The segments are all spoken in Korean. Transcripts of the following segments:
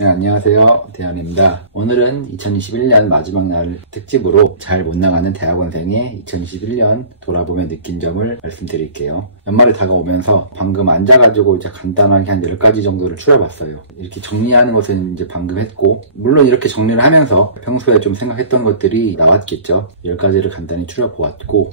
네, 안녕하세요. 대현입니다. 오늘은 2021년 마지막 날 특집으로 잘 못 나가는 대학원생의 2021년 돌아보며 느낀 점을 말씀드릴게요. 연말이 다가오면서 방금 앉아가지고 이제 간단하게 한 10가지 정도를 추려봤어요. 이렇게 정리하는 것은 이제 방금 했고, 물론 이렇게 정리를 하면서 평소에 좀 생각했던 것들이 나왔겠죠. 10가지를 간단히 추려보았고,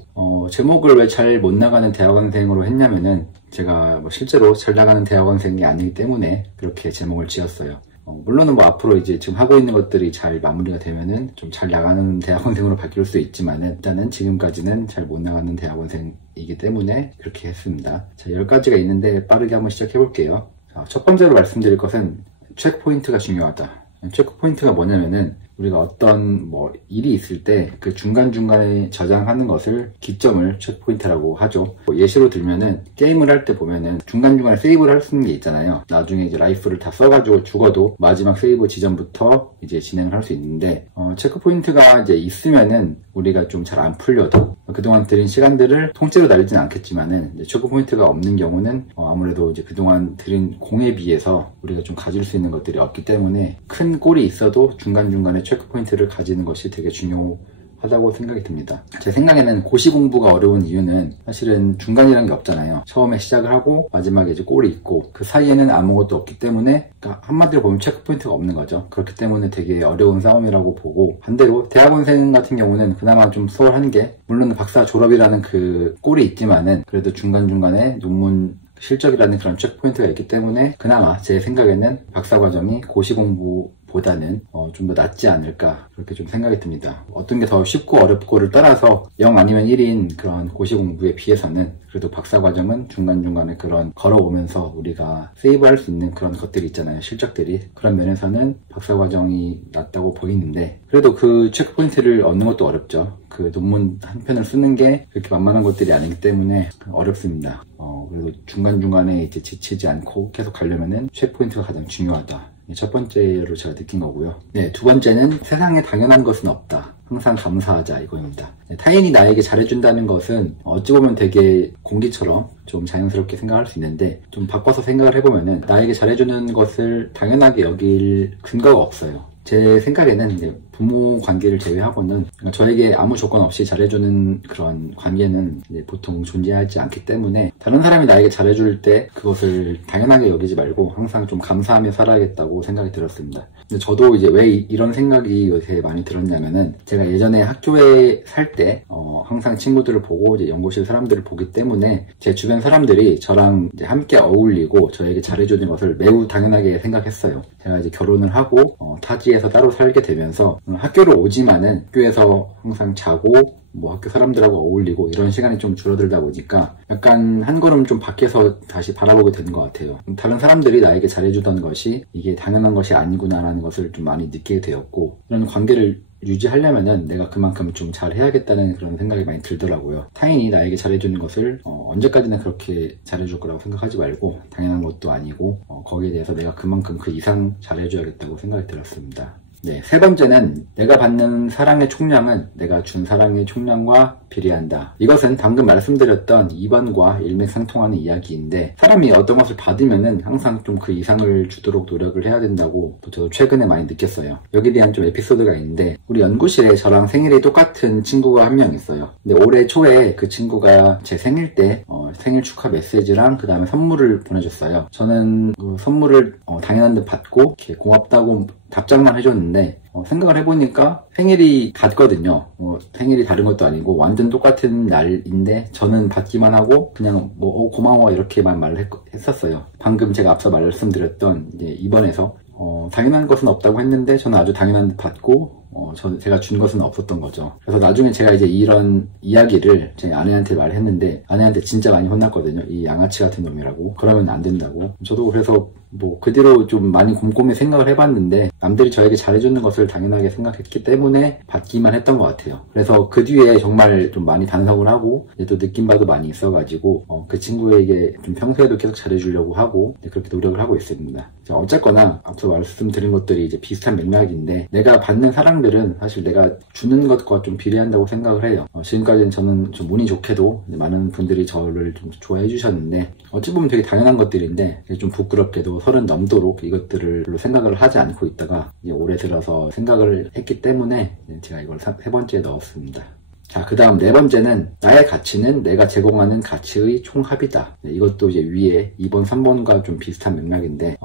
제목을 왜 잘 못 나가는 대학원생으로 했냐면은 제가 실제로 잘 나가는 대학원생이 아니기 때문에 그렇게 제목을 지었어요. 물론은 앞으로 이제 지금 하고 있는 것들이 잘 마무리가 되면은 좀 잘 나가는 대학원생으로 바뀔 수 있지만은 일단은 지금까지는 잘 못 나가는 대학원생이기 때문에 그렇게 했습니다. 자, 10가지가 있는데 빠르게 한번 시작해 볼게요. 첫 번째로 말씀드릴 것은 체크포인트가 중요하다. 체크포인트가 뭐냐면은 우리가 어떤 일이 있을 때 그 중간중간에 저장하는 것을 기점을 체크포인트라고 하죠. 예시로 들면은 게임을 할 때 보면은 중간중간에 세이브를 할 수 있는 게 있잖아요. 나중에 이제 라이프를 다 써가지고 죽어도 마지막 세이브 지점부터 이제 진행을 할 수 있는데, 체크포인트가 이제 있으면은 우리가 좀 잘 안 풀려도 그동안 들인 시간들을 통째로 날리진 않겠지만은 이제 체크포인트가 없는 경우는 아무래도 이제 그동안 들인 공에 비해서 우리가 좀 가질 수 있는 것들이 없기 때문에 큰 골이 있어도 중간중간에 체크포인트를 가지는 것이 되게 중요하다고 생각이 듭니다. 제 생각에는 고시 공부가 어려운 이유는 사실은 중간이라는 게 없잖아요. 처음에 시작을 하고 마지막에 이제 골이 있고 그 사이에는 아무것도 없기 때문에, 그러니까 한마디로 보면 체크포인트가 없는 거죠. 그렇기 때문에 되게 어려운 싸움이라고 보고, 반대로 대학원생 같은 경우는 그나마 좀 수월한 게, 물론 박사 졸업이라는 그 골이 있지만은 그래도 중간중간에 논문 실적이라는 그런 체크포인트가 있기 때문에 그나마 제 생각에는 박사과정이 고시 공부보다는 좀 더 낫지 않을까, 그렇게 좀 생각이 듭니다. 어떤 게 더 쉽고 어렵고를 떠나서 0 아니면 1인 그런 고시 공부에 비해서는 그래도 박사과정은 중간중간에 그런 걸어오면서 우리가 세이브할 수 있는 그런 것들이 있잖아요. 실적들이. 그런 면에서는 박사과정이 낫다고 보이는데, 그래도 그 체크포인트를 얻는 것도 어렵죠. 그 논문 한 편을 쓰는 게 그렇게 만만한 것들이 아니기 때문에 어렵습니다. 그래도 중간중간에 이제 지치지 않고 계속 가려면은 체크포인트가 가장 중요하다. 첫 번째로 제가 느낀 거고요. 네, 두 번째는 세상에 당연한 것은 없다. 항상 감사하자, 이거입니다. 타인이 나에게 잘해준다는 것은 어찌 보면 되게 공기처럼 좀 자연스럽게 생각할 수 있는데, 좀 바꿔서 생각을 해보면은 나에게 잘해주는 것을 당연하게 여길 근거가 없어요. 제 생각에는 이제 부모 관계를 제외하고는 저에게 아무 조건 없이 잘해주는 그런 관계는 이제 보통 존재하지 않기 때문에, 다른 사람이 나에게 잘해줄 때 그것을 당연하게 여기지 말고 항상 좀 감사하며 살아야겠다고 생각이 들었습니다. 근데 저도 이제 왜 이런 생각이 요새 많이 들었냐면은, 제가 예전에 학교에 살 때 항상 친구들을 보고 이제 연구실 사람들을 보기 때문에 제 주변 사람들이 저랑 이제 함께 어울리고 저에게 잘해주는 것을 매우 당연하게 생각했어요. 제가 이제 결혼을 하고 타지에서 따로 살게 되면서 학교를 오지만은 학교에서 항상 자고 학교 사람들하고 어울리고 이런 시간이 좀 줄어들다 보니까 약간 한 걸음 좀 밖에서 다시 바라보게 되는 것 같아요. 다른 사람들이 나에게 잘해주던 것이 이게 당연한 것이 아니구나라는 것을 좀 많이 느끼게 되었고, 이런 관계를 유지하려면은 내가 그만큼 좀 잘해야겠다는 그런 생각이 많이 들더라고요. 타인이 나에게 잘해주는 것을 언제까지나 그렇게 잘해줄 거라고 생각하지 말고, 당연한 것도 아니고 거기에 대해서 내가 그만큼 그 이상 잘해줘야겠다고 생각이 들었습니다. 네, 세 번째는 내가 받는 사랑의 총량은 내가 준 사랑의 총량과 비례한다. 이것은 방금 말씀드렸던 2번과 일맥상통하는 이야기인데, 사람이 어떤 것을 받으면은 항상 좀 그 이상을 주도록 노력을 해야 된다고 저도 최근에 많이 느꼈어요. 여기에 대한 좀 에피소드가 있는데, 우리 연구실에 저랑 생일이 똑같은 친구가 한 명 있어요. 근데 올해 초에 그 친구가 제 생일 때 생일 축하 메시지랑 그 다음에 선물을 보내줬어요. 저는 그 선물을 당연한 듯 받고 이렇게 고맙다고 답장만 해줬는데, 생각을 해보니까 생일이 같거든요. 생일이 다른 것도 아니고 완전 똑같은 날인데 저는 받기만 하고 그냥 고마워 이렇게만 말을 했었어요. 방금 제가 앞서 말씀드렸던 이제 이번에서 당연한 것은 없다고 했는데 저는 아주 당연한 듯 받고 제가 준 것은 없었던 거죠. 그래서 나중에 제가 이제 이런 이야기를 제 아내한테 말했는데, 아내한테 진짜 많이 혼났거든요. 이 양아치 같은 놈이라고. 그러면 안 된다고. 저도 그래서 그 뒤로 좀 많이 곰곰이 생각을 해봤는데, 남들이 저에게 잘해주는 것을 당연하게 생각했기 때문에 받기만 했던 것 같아요. 그래서 그 뒤에 정말 좀 많이 반성을 하고 또 느낀 바도 많이 있어가지고 그 친구에게 좀 평소에도 계속 잘해주려고 하고 그렇게 노력을 하고 있습니다. 어쨌거나 앞서 말씀드린 것들이 이제 비슷한 맥락인데, 내가 받는 사랑 상들은 사실 내가 주는 것과 좀 비례한다고 생각을 해요. 지금까지는 저는 좀 운이 좋게도 많은 분들이 저를 좀 좋아해 주셨는데, 어찌 보면 되게 당연한 것들인데 좀 부끄럽게도 30 넘도록 이것들을 별로 생각을 하지 않고 있다가 이제 올해 들어서 생각을 했기 때문에 제가 이걸 세 번째에 넣었습니다. 자, 그 다음 네 번째는 나의 가치는 내가 제공하는 가치의 총합이다. 이것도 이제 위에 2번, 3번과 좀 비슷한 맥락인데,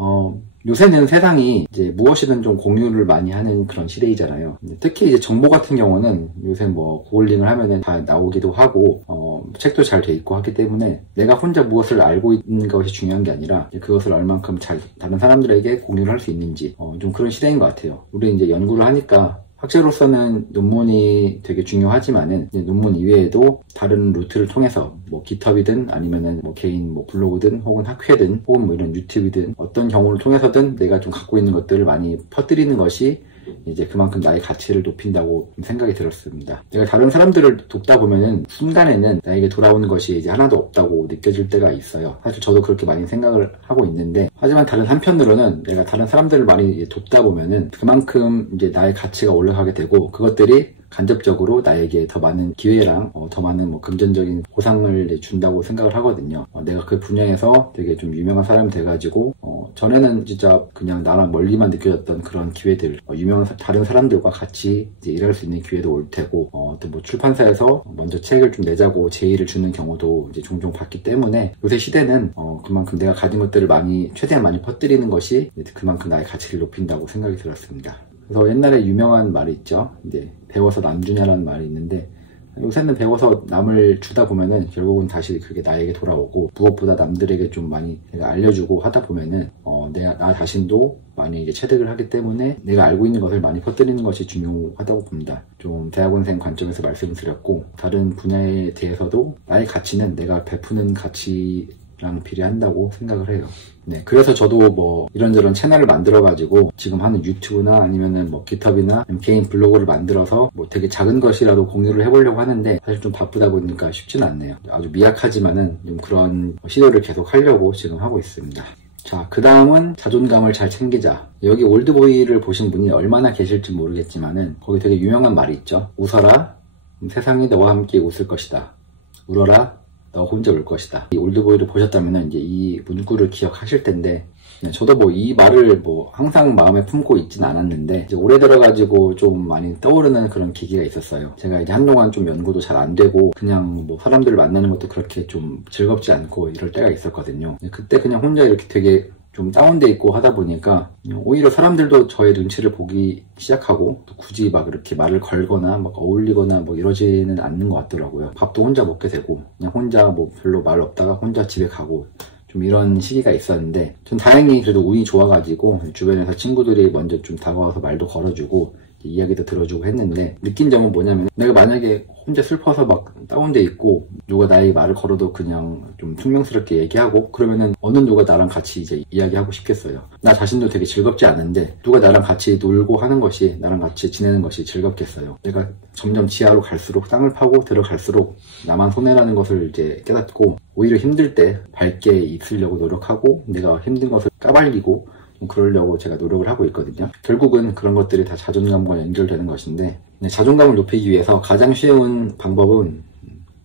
요새는 세상이 이제 무엇이든 좀 공유를 많이 하는 그런 시대이잖아요. 특히 이제 정보 같은 경우는 요새 뭐 구글링을 하면은 다 나오기도 하고, 책도 잘 돼 있고 하기 때문에 내가 혼자 무엇을 알고 있는 것이 중요한 게 아니라 그것을 얼만큼 잘 다른 사람들에게 공유를 할 수 있는지, 좀 그런 시대인 것 같아요. 우리 이제 연구를 하니까 학자로서는 논문이 되게 중요하지만은 논문 이외에도 다른 루트를 통해서 뭐 깃허브이든 아니면은 뭐 개인 뭐 블로그든 혹은 학회든 혹은 뭐 이런 유튜브든 어떤 경우를 통해서든 내가 좀 갖고 있는 것들을 많이 퍼뜨리는 것이 이제 그만큼 나의 가치를 높인다고 생각이 들었습니다. 내가 다른 사람들을 돕다 보면은 순간에는 나에게 돌아오는 것이 이제 하나도 없다고 느껴질 때가 있어요. 사실 저도 그렇게 많이 생각을 하고 있는데, 하지만 다른 한편으로는 내가 다른 사람들을 많이 돕다 보면은 그만큼 이제 나의 가치가 올라가게 되고, 그것들이 간접적으로 나에게 더 많은 기회랑 더 많은 뭐 금전적인 보상을 준다고 생각을 하거든요. 내가 그 분야에서 되게 좀 유명한 사람이 돼가지고 전에는 진짜 그냥 나랑 멀리만 느껴졌던 그런 기회들, 유명한 다른 사람들과 같이 이제 일할 수 있는 기회도 올 테고, 또 뭐 출판사에서 먼저 책을 좀 내자고 제의를 주는 경우도 이제 종종 봤기 때문에 요새 시대는 그만큼 내가 가진 것들을 최대한 많이 퍼뜨리는 것이 그만큼 나의 가치를 높인다고 생각이 들었습니다. 그래서 옛날에 유명한 말이 있죠. 이제 배워서 남 주냐라는 말이 있는데, 요새는 배워서 남을 주다 보면은 결국은 다시 그게 나에게 돌아오고, 무엇보다 남들에게 좀 많이 내가 알려주고 하다 보면은 나 자신도 많이 이제 체득을 하기 때문에 내가 알고 있는 것을 많이 퍼뜨리는 것이 중요하다고 봅니다. 좀 대학원생 관점에서 말씀드렸고, 다른 분야에 대해서도 나의 가치는 내가 베푸는 가치랑 비례한다고 생각을 해요. 네, 그래서 저도 뭐 이런저런 채널을 만들어가지고 지금 하는 유튜브나 아니면은 뭐 깃허브나 개인 블로그를 만들어서 뭐 되게 작은 것이라도 공유를 해보려고 하는데, 사실 좀 바쁘다 보니까 쉽지는 않네요. 아주 미약하지만은 좀 그런 시도를 계속 하려고 지금 하고 있습니다. 자, 그 다음은 자존감을 잘 챙기자. 여기 올드보이를 보신 분이 얼마나 계실지 모르겠지만은 거기 되게 유명한 말이 있죠. 웃어라, 세상이 너와 함께 웃을 것이다. 울어라, 너 혼자 울 것이다. 이 올드보이를 보셨다면 이제 이 문구를 기억하실 텐데, 저도 뭐 이 말을 뭐 항상 마음에 품고 있진 않았는데, 이제 올해 들어가지고 좀 많이 떠오르는 그런 계기가 있었어요. 제가 이제 한동안 좀 연구도 잘 안 되고 그냥 뭐 사람들을 만나는 것도 그렇게 좀 즐겁지 않고 이럴 때가 있었거든요. 그때 그냥 혼자 이렇게 되게 좀 다운돼 있고 하다 보니까 오히려 사람들도 저의 눈치를 보기 시작하고, 또 굳이 막 이렇게 말을 걸거나 막 어울리거나 뭐 이러지는 않는 것 같더라고요. 밥도 혼자 먹게 되고, 그냥 혼자 뭐 별로 말 없다가 혼자 집에 가고, 좀 이런 시기가 있었는데, 좀 다행히 그래도 운이 좋아가지고 주변에서 친구들이 먼저 좀 다가와서 말도 걸어주고 이야기도 들어주고 했는데, 느낀 점은 뭐냐면, 내가 만약에 혼자 슬퍼서 막 다운돼 있고 누가 나의 말을 걸어도 그냥 좀 퉁명스럽게 얘기하고 그러면은 어느 누가 나랑 같이 이제 이야기하고 싶겠어요. 나 자신도 되게 즐겁지 않은데 누가 나랑 같이 놀고 하는 것이, 나랑 같이 지내는 것이 즐겁겠어요. 내가 점점 지하로 갈수록, 땅을 파고 들어갈수록 나만 손해라는 것을 이제 깨닫고, 오히려 힘들 때 밝게 있으려고 노력하고 내가 힘든 것을 까발리고 그러려고 제가 노력을 하고 있거든요. 결국은 그런 것들이 다 자존감과 연결되는 것인데, 자존감을 높이기 위해서 가장 쉬운 방법은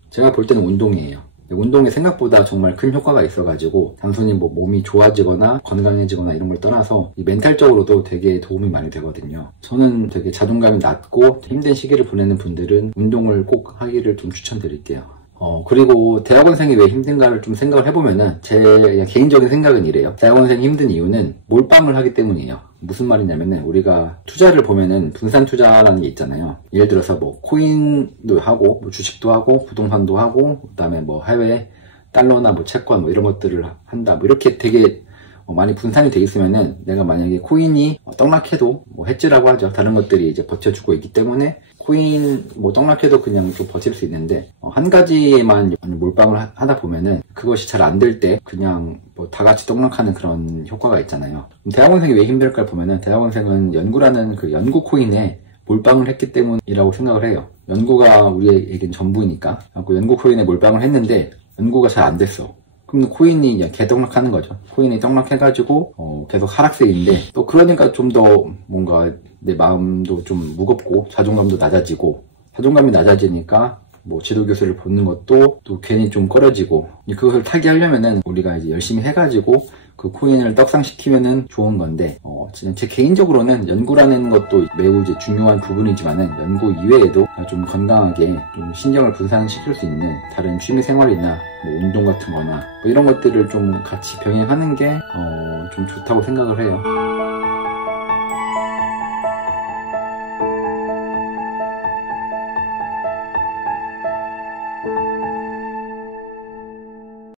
제가 볼 때는 운동이에요. 운동이 생각보다 정말 큰 효과가 있어가지고, 단순히 뭐 몸이 좋아지거나 건강해지거나 이런 걸 떠나서 멘탈적으로도 되게 도움이 많이 되거든요. 저는 되게 자존감이 낮고 힘든 시기를 보내는 분들은 운동을 꼭 하기를 좀 추천드릴게요. 그리고 대학원생이 왜 힘든가를 좀 생각을 해보면은, 제 개인적인 생각은 이래요. 대학원생이 힘든 이유는 몰빵을 하기 때문이에요. 무슨 말이냐면은, 우리가 투자를 보면은 분산 투자라는 게 있잖아요. 예를 들어서 뭐 코인도 하고, 뭐 주식도 하고, 부동산도 하고, 그 다음에 뭐 해외 달러나 뭐 채권 뭐 이런 것들을 한다. 뭐 이렇게 되게 많이 분산이 돼 있으면은, 내가 만약에 코인이 떡락해도 뭐 해지라고 하죠. 다른 것들이 이제 버텨주고 있기 때문에 코인 뭐 떡락해도 그냥 좀 버틸 수 있는데, 한 가지에만 몰빵을 하다 보면은 그것이 잘 안 될 때 그냥 뭐 다 같이 떡락하는 그런 효과가 있잖아요. 대학원생이 왜 힘들까 보면은, 대학원생은 연구라는 그 연구 코인에 몰빵을 했기 때문이라고 생각을 해요. 연구가 우리에겐 전부니까. 연구 코인에 몰빵을 했는데 연구가 잘 안 됐어. 그럼 코인이 이제 개떡락하는 거죠. 코인이 떡락해가지고 계속 하락세인데 또 그러니까 좀 더 뭔가 내 마음도 좀 무겁고 자존감도 낮아지고 자존감이 낮아지니까 뭐 지도교수를 보는 것도 또 괜히 좀 꺼려지고 그것을 타개하려면은 우리가 이제 열심히 해가지고 그 코인을 떡상시키면은 좋은 건데 진짜 제 개인적으로는 연구라는 것도 매우 이제 중요한 부분이지만은 연구 이외에도 좀 건강하게 좀 신경을 분산시킬 수 있는 다른 취미생활이나 뭐 운동 같은 거나 뭐 이런 것들을 좀 같이 병행하는 게 좀 좋다고 생각을 해요.